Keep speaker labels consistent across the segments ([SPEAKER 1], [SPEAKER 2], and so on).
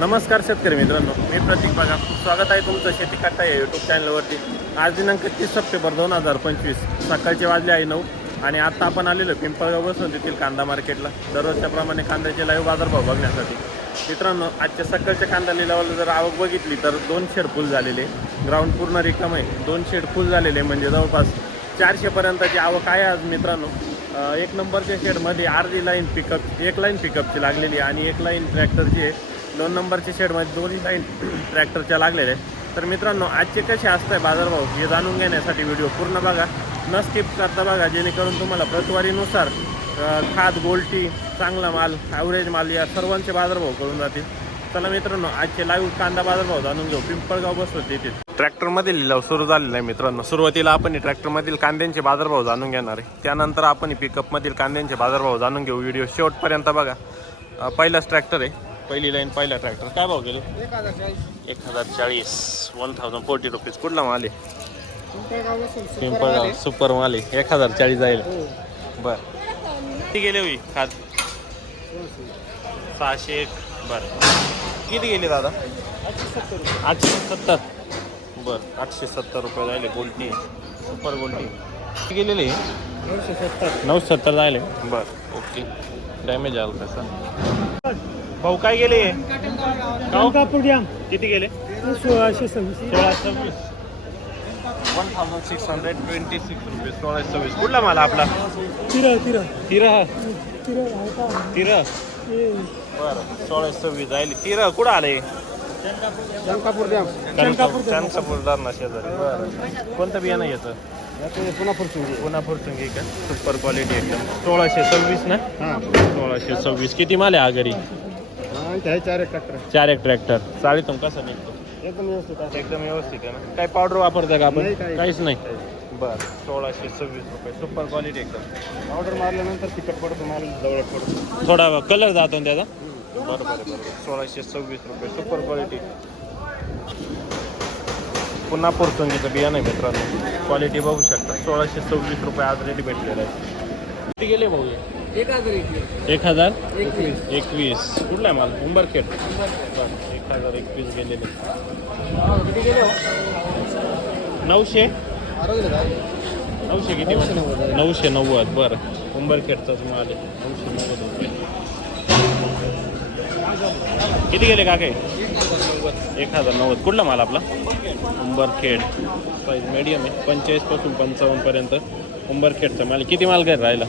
[SPEAKER 1] नमस्कार शेतकरी मित्रांनो मी प्रतीक बागा. स्वागत आहे तुमचं शेती कट्टा या यूट्यूब चॅनलवरती आज दिनांक तीस सप्टेंबर दोन हजार पंचवीस. सकाळचे वाजले आहे नऊ आणि आता आपण आलेलो पिंपळगाव बसून येथील कांदा मार्केटला दररोजच्याप्रमाणे कांद्याचे लाईव्ह बाजारभाव बघण्यासाठी. मित्रांनो आजच्या सकाळच्या कांदा लिलावाला जर आवक बघितली तर दोन शेड फुल झालेले. ग्राउंड पूर्ण रिकाम आहे. दोन शेड फुल झालेले म्हणजे जवळपास चारशेपर्यंतची आवक आहे आज मित्रांनो. एक नंबरच्या शेडमध्ये अर्धी लाईन पिकअप एक लाईन पिकअपची लागलेली आहे आणि एक लाईन ट्रॅक्टरची आहे. दोन नंबरच्या शेडमध्ये दोन्ही लाईन ट्रॅक्टरच्या लागलेल्या आहेत. तर मित्रांनो आजचे कसे असत आहे बाजारभाव हे जाणून घेण्यासाठी व्हिडिओ पूर्ण बघा. न स्किप करता बघा जेणेकरून तुम्हाला प्रतवारीनुसार खाद गोल्टी चांगला माल ॲव्हरेज माल या सर्वांचे बाजारभाव कळून जातील. चला मित्रांनो आजचे लाईव्ह कांदा बाजारभाव जाणून घेऊ. पिंपळगाव बसवत येतील ट्रॅक्टरमधील लिलाव सुरू झालेला आहे मित्रांनो. सुरुवातीला आपण ट्रॅक्टरमधील कांद्यांचे बाजारभाव जाणून घेणार आहे. त्यानंतर आपण पिकअपमधील कांद्यांचे बाजारभाव जाणून घेऊ. व्हिडिओ शेवटपर्यंत बघा. पहिलाच ट्रॅक्टर आहे. पहिली लाईन पहिला ट्रॅक्टर काय भाव गेले? एक हजार चाळीस. वन थाउजंड फोर्टी रुपीज कुठला माल आहे? पिंपळगाव सुपर माल आहे. एक हजार चाळीस जाईल. बर. किती गेले होई? खात? सहाशे एक. बर. किती गेले दादा? आठशे सत्तर. बर. आठशे सत्तर रुपये जायले गोल्टी. सुपर गोल्टी. किती गेलेले?
[SPEAKER 2] नऊशे सत्तर.
[SPEAKER 1] नऊ सत्तर जायले. बर. ओके डॅमेज आलं तसं भाऊ काय गेले? गाव?
[SPEAKER 2] कापूर द्या
[SPEAKER 1] किती गेले?
[SPEAKER 2] सोळाशे सव्वीस.
[SPEAKER 1] सोळा सव्वीस. One thousand six hundred twenty six rupees सोळा सव्वीस. कुठला मला आपला?
[SPEAKER 2] तिरा तिरा
[SPEAKER 1] तिरह?
[SPEAKER 2] तिरा आहे का?
[SPEAKER 1] तिरह? बरं सोळा सव्वीस जायले तिरह कुठं आले? धरणा शेजारी. बरं. कोणतं बियाणं येतं
[SPEAKER 2] पुन्हा
[SPEAKER 1] पुन्हा फुरचुंगी का? सुपर क्वालिटी एकदम. सोळाशे सव्वीस ना?
[SPEAKER 2] हां.
[SPEAKER 1] सोळाशे सव्वीस. किती माल आहे आगरी?
[SPEAKER 2] हां चार एक ट्रॅक्टर
[SPEAKER 1] चार एक ट्रॅक्टर चाळीतून कसं निघतो?
[SPEAKER 2] एकदम व्यवस्थित आहे.
[SPEAKER 1] एकदम व्यवस्थित आहे ना? काय पावडर वापरता का आपण?
[SPEAKER 2] नाही, काही-
[SPEAKER 1] काहीच नाही. बरं सोळाशे सव्वीस रुपये. सुपर क्वालिटी एकदम.
[SPEAKER 2] ऑर्डर मारल्यानंतर तिकट पडतो माल जवळ पडतो.
[SPEAKER 1] थोडा कलर जातो ना त्याचा? बरोबर आहे, बरोबर सोळाशे सव्वीस रुपये. सुपर क्वालिटी पुन्हा पोरसंगीचं बियाणं आहे मित्रांनो. क्वालिटी बघू शकता. सोळाशे सव्वीस रुपये आज रेडी भेटलेला आहे. किती गेले भाऊ हे?
[SPEAKER 2] एक हजार एक
[SPEAKER 1] एक हजार
[SPEAKER 2] एकवीस.
[SPEAKER 1] कुठला आहे माल? उंबरखेड. बरं, एक हजार एकवीस गेलेले.
[SPEAKER 2] किती गेले
[SPEAKER 1] नऊशे? नऊशे किती
[SPEAKER 2] नऊशे नव्वद.
[SPEAKER 1] बरं. उंबरखेडचाच माल आहे. नऊशे नव्वद रुपये किती गेले का काय एक हजार नव्वद. कुठला माल आपला? उंबरखेड. साईज मीडियम आहे. पंचेचाळीसपासून पंचावन्न पर्यंत. उंबरखेडचा माल किती माल घरी राहिला?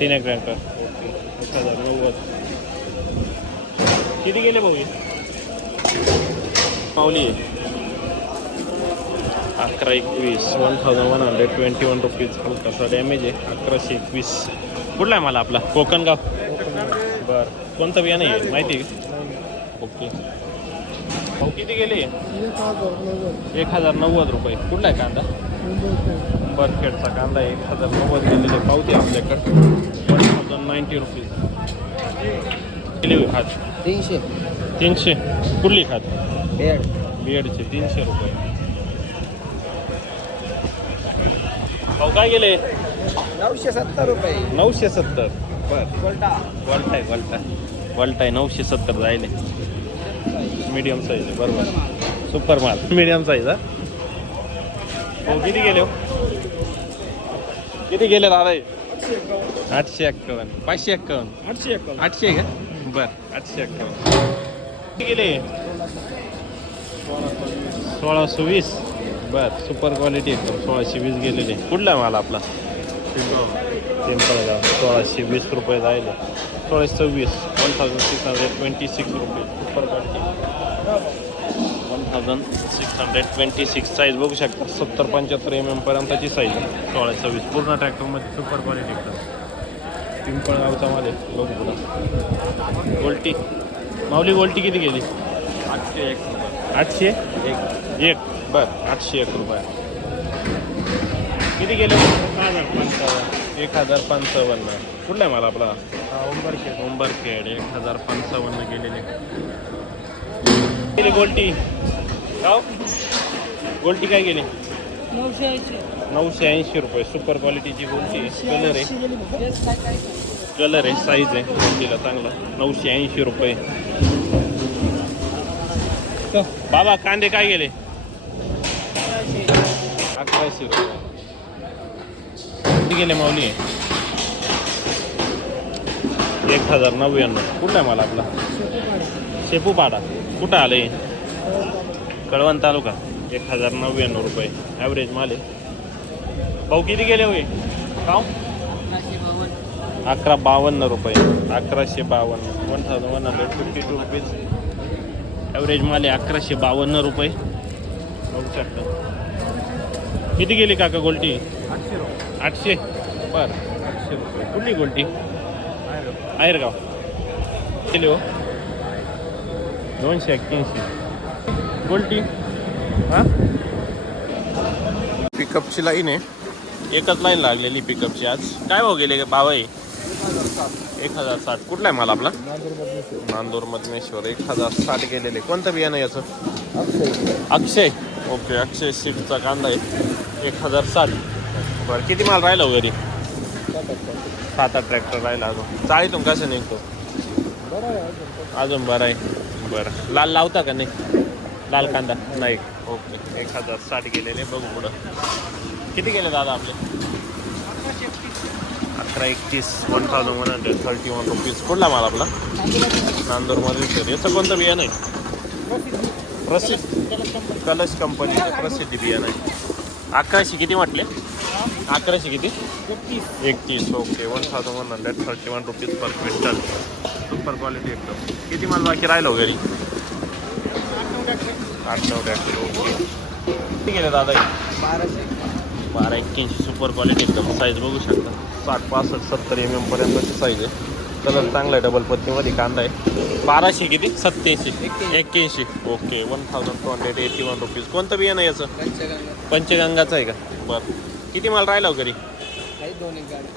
[SPEAKER 2] तीन एक ट्रॅक्टर.
[SPEAKER 1] एक हजार नव्वद. किती गेले भाऊ आहे अकरा एकवीस one thousand one hundred twenty one rupees हलकासा डॅमेज आहे. अकराशे एकवीस. कुठला आहे मला आपला? कोकणगाव बरं. कोणतं बियाणं आहे? माहिती? ओके. भाऊ किती गेले?
[SPEAKER 2] एक हजार नव्वद.
[SPEAKER 1] रुपये. कुठला आहे कांदा?
[SPEAKER 2] मुंबई
[SPEAKER 1] बरखेडचा कांदा एक हजार नव्वद गेलेले पावते आपल्याकडे. वन थाउजंड नाईन्टी रुपीज खात.
[SPEAKER 2] तीनशे.
[SPEAKER 1] तीनशे. कुठली खात.
[SPEAKER 2] बेड.
[SPEAKER 1] बीएडचे तीनशे रुपये. भाऊ काय गेले
[SPEAKER 2] नऊशे सत्तर रुपये.
[SPEAKER 1] नऊशे सत्तर. बर.
[SPEAKER 2] कोलटा
[SPEAKER 1] वल्टाय वल्टा. वल्टाय नऊशे सत्तर जायले. मीडियम साईज बरोबर. सुपर माल. मीडियम साईज हा? हो किती गेले हो? किती गेले दादा हे? आठशे एक्कावन्न. पाचशे एक्कावन्न.
[SPEAKER 2] आठशे एकावन्न
[SPEAKER 1] आठशे का? बर आठशे एक्कावन्न. किती गेले? सोळाशे वीस. बर सुपर क्वालिटी एकदम सोळाशे वीस गेलेले. कुठला आहे माल आपला? पिंपळगाव. सोळाशे वीस रुपये जायले. सोळाशे सव्वीस. One thousand six hundred twenty six रुपये. Super quality thousand six hundred twenty six size बघू शकता. सत्तर पंच्याहत्तर एम एम पर्यंतची साईज सोळाशे सव्वीस. पूर्ण ट्रॅक्टरमध्ये सुपर क्वालिटी एकदम पिंपळगावचा मध्ये बघू गोल्टी. माऊली गोल्टी किती गेली?
[SPEAKER 2] आठशे एक
[SPEAKER 1] आठशे
[SPEAKER 2] एक?
[SPEAKER 1] एक. बर आठशे एक रुपये. किती गेले? हजार पंचावन्न एक हजार पंचावन्न. कुठला आहे मला आपला?
[SPEAKER 2] उंबरखेड.
[SPEAKER 1] उंबरखेड. एक हजार पंचावन्न गेलेले. गेली गोल्टी. गाव गोल्टी काय गेली?
[SPEAKER 2] नऊशे ऐंशी.
[SPEAKER 1] नऊशे ऐंशी रुपये. सुपर क्वालिटीची गोल्टी कलर आहे. कलर आहे. साईज आहे. गोल्टीला चांगला. नऊशे ऐंशी रुपये. बाबा कांदे काय गेले? अकराशे. रुपये. किती गेले माऊली? एक हजार नव्याण्णव. कुठं आहे मला आपला? शेपूपाडा. कुठं आले कळवण तालुका एक हजार नव्याण्णव रुपये. ॲव्हरेज माल आहे. भाऊ किती गेले होय? काव अकरा बावन्न रुपये. अकराशे बावन्न. One thousand one hundred fifty two rupees average माल आहे अकराशे बावन्न रुपये. बघू शकता. किती गेली काका गोल्टी? आठशे. बरं. आठशे रुपये कुठली गोल्टी? आहेरगाव. गेली हो. दोनशे एक्क्याऐंशी. गोल्टी हा पिकअपची लाईन आहे. एकच लाईन लागलेली पिकअपची आज. काय भाव गेले बाबाई एक हजार साठ. कुठला आहे माल आपला? नांदूर मधमेश्वर एक हजार साठ गेलेले. कोणतं बियाणं याचं? अक्षय. ओके अक्षय शिफ्टचा कांदा आहे. एक हजार साठ. बरं किती माल राहिला हो घरी? सात आठ ट्रॅक्टर राहिला अजून. चाळीतून कसं निघतो? अजून बरं आहे. बरं. लाल लावता का नाही? लाल कांदा. नाही. ओके. एक हजार साठ गेलेले. बघू पुढं. किती गेले दादा आपले? अकरा एकतीस one thousand one hundred thirty one rupees कुठला माल आपला? नांदूरमध्ये सर याचं कोणतं बियाणं आहे? प्रसिद्ध कलश कंपनीचं प्रसिद्ध बियाणं आहे. अकराशे किती म्हटले? अकराशे किती? एकतीस. Okay. One thousand one hundred thirty one rupees per quintal super quality एकदम. किती माल बाकी राहिलो हो घरी आठ नऊ ट्रॅक्टर ओके किती गेले दादा हे? बारा एक्क्याऐंशी सुपर क्वालिटी एकदम साईज बघू शकता. साठ पासष्ट सत्तर एम एम पर्यंतची साईज आहे. कलर चांगला आहे डबल पत्तीमध्ये कांदा आहे. बाराशे किती? सत्याऐंशी. एक्क्याऐंशी. Okay one thousand two hundred eighty one rupees कोणतं बियाणं याचं? पंचगंगाचं आहे का? बरं. किती माल राहिला हो घरी?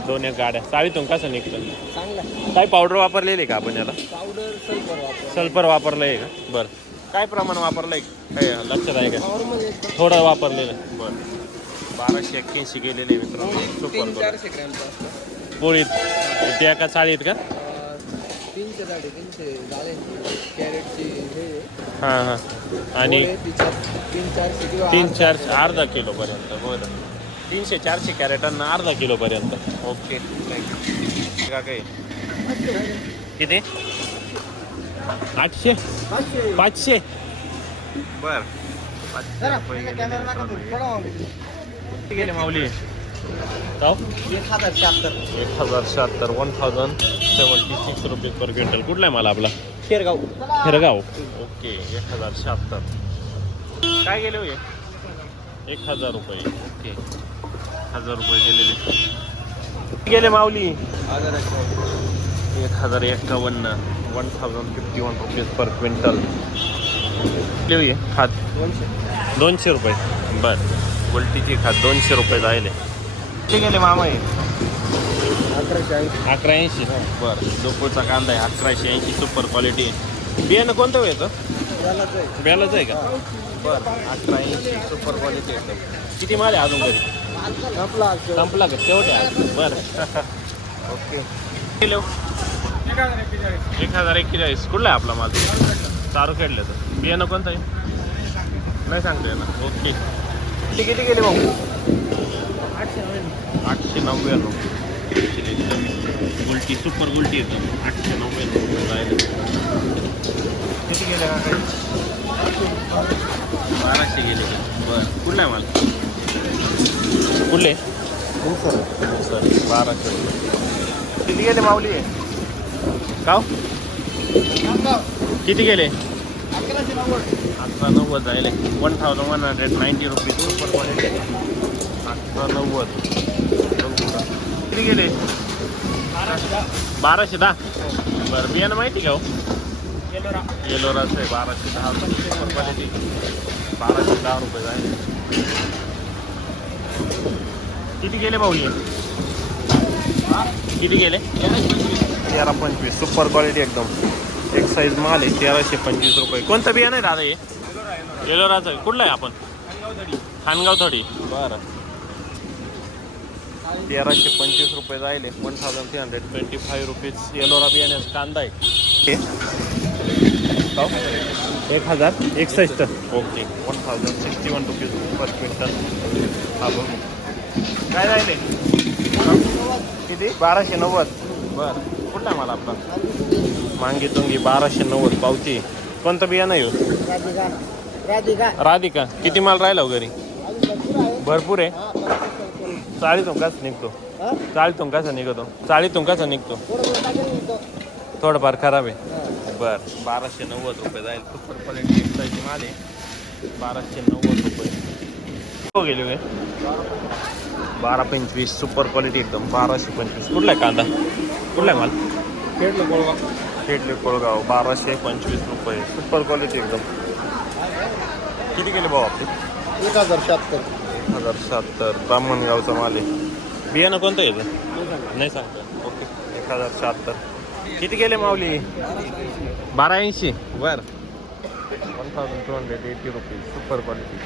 [SPEAKER 1] दोन एक गाड्या. चाळीतून कसं निघतं?
[SPEAKER 2] चांगला
[SPEAKER 1] काय पावडर वापरलेली का आपण याला?
[SPEAKER 2] पावडर सल्फर
[SPEAKER 1] वापरलं आहे का? बरं. काय प्रमाण वापरलं आहे काय लक्षात आहे का? थोडं वापरलेलं. आहे. बरं. बाराशे एक्क्याऐंशी गेलेले मित्रांनो. सुपर
[SPEAKER 2] चारशे ग्रॅमचा असतो.
[SPEAKER 1] पोळीत. त्या का चाळीत का?
[SPEAKER 2] तीनशे साडे तीनशे झाले कॅरेटची हे. आहे.
[SPEAKER 1] हां हां. आणि
[SPEAKER 2] तिच्यात तीन चारशे किंवा
[SPEAKER 1] तीन
[SPEAKER 2] आठ
[SPEAKER 1] चार
[SPEAKER 2] चारशे.
[SPEAKER 1] अर्धा किलोपर्यंत बरं. तीनशे चारशे कॅरेटांना अर्धा किलोपर्यंत ओके का काही? किती? आठशे.
[SPEAKER 2] पाचशे.
[SPEAKER 1] बर. रुपये गेले माऊली?
[SPEAKER 2] एक हजार शहात्तर.
[SPEAKER 1] एक हजार शहात्तर one thousand seventy six rupees per quintal कुठला आहे मला आपला?
[SPEAKER 2] शेरगाव
[SPEAKER 1] हिरगाव ओके एक हजार शहात्तर. काय गेले हो हे? एक हजार रुपये. ओके. हजार रुपये गेलेले. गेले माऊली? एक हजार एक्कावन्न one thousand fifty one rupees per quintal किती खात?
[SPEAKER 2] दोनशे.
[SPEAKER 1] दोनशे रुपये. बर. उलटीची खात दोनशे रुपये जायले. किती गेले मामा हे?
[SPEAKER 2] अकराशे ऐंशी.
[SPEAKER 1] अकरा ऐंशी बरं. दोपोचा कांदा आहे. अकराशे ऐंशी. सुपर क्वालिटी आहे. बियाणं कोणतं हो याचं
[SPEAKER 2] यालाच आहे.
[SPEAKER 1] आहे का? बरं. अकरा ऐंशी. सुपर क्वालिटी एकदम किती माल आहे अजून घरी? संपला का? आज. बरं. ओके. किलो? एक हजार एक्केचाळीस. कुठला आहे आपला माल? चारू खेळले तर. बियाणं कोणतं आहे? नाही सांगतो येणार. ओके. किती किती गेले भाऊ? आठशे नव्याण्णव. गुलटी सुपर गुलटी येतं. आठशे नव्याण्णव जायला किती गेले का बाराशे गेले. बरं. कुठला आहे माल? कुठले? सर. बाराशे. किती गेले माऊली? का हो? किती गेले
[SPEAKER 2] नव्वद.
[SPEAKER 1] अकरा नव्वद जायले one thousand one hundred ninety rupees super quality अकरा नव्वद. किती गेले बाराशे दहा. बरं बियाणं माहिती का हो? येलोराचं आहे. बाराशे दहा रुपये सुपर क्वालिटी बाराशे दहा रुपये जाईल किती गेले भाऊ हे? किती गेले तेरा पंचवीस. सुपर क्वालिटी एकदम. एक साईज माल आहे तेराशे पंचवीस रुपये. कोणतं बियाणं आहे दादा हे? एलोराचं आहे कुठलं आहे आपण? खानगाव थोडी. बरं. तेराशे पंचवीस रुपये जाईल one thousand three hundred twenty five rupees येलोरा बियाण्याचा कांदा आहे. हो? एक हजार एकसष्ट. Okay one thousand sixty one rupees per quintal हा बघू. काय राहिले? किती? बाराशे नव्वद. बर. कुठला मला आपला? मांगी तुंगी बाराशे नव्वद पावती. कोणतं बियाणं येऊ
[SPEAKER 2] राधिका राधिका.
[SPEAKER 1] राधिका. किती माल राहिला हो घरी? भरपूर आहे. चाळीतून कसा निघतो? चाळीतून कसा निघतो? चाळीतून कसा निघतो? थोडंफार खराब आहे. बर. बाराशे नव्वद रुपये जाईल. सुपर क्वालिटी माल आहे. बाराशे नव्वद रुपये. हो गेले होय बारा पंचवीस. सुपर क्वालिटी एकदम बाराशे पंचवीस. कुठला आहे कांदा? कुठला आहे माल?
[SPEAKER 2] खेळलो कोळगाव.
[SPEAKER 1] खेडले कोळगाव बाराशे पंचवीस रुपये. सुपर क्वालिटी एकदम. किती गेले भाऊ आपले?
[SPEAKER 2] एक हजार शहात्तर.
[SPEAKER 1] एक हजार शहात्तर. ब्राह्मणगावचा माल आहे. बियाणं कोणतं येतं नाही सांगता. ओके. एक हजार शहात्तर. किती गेले माऊली? बारा ऐंशी बर one thousand two hundred eighty rupees super quality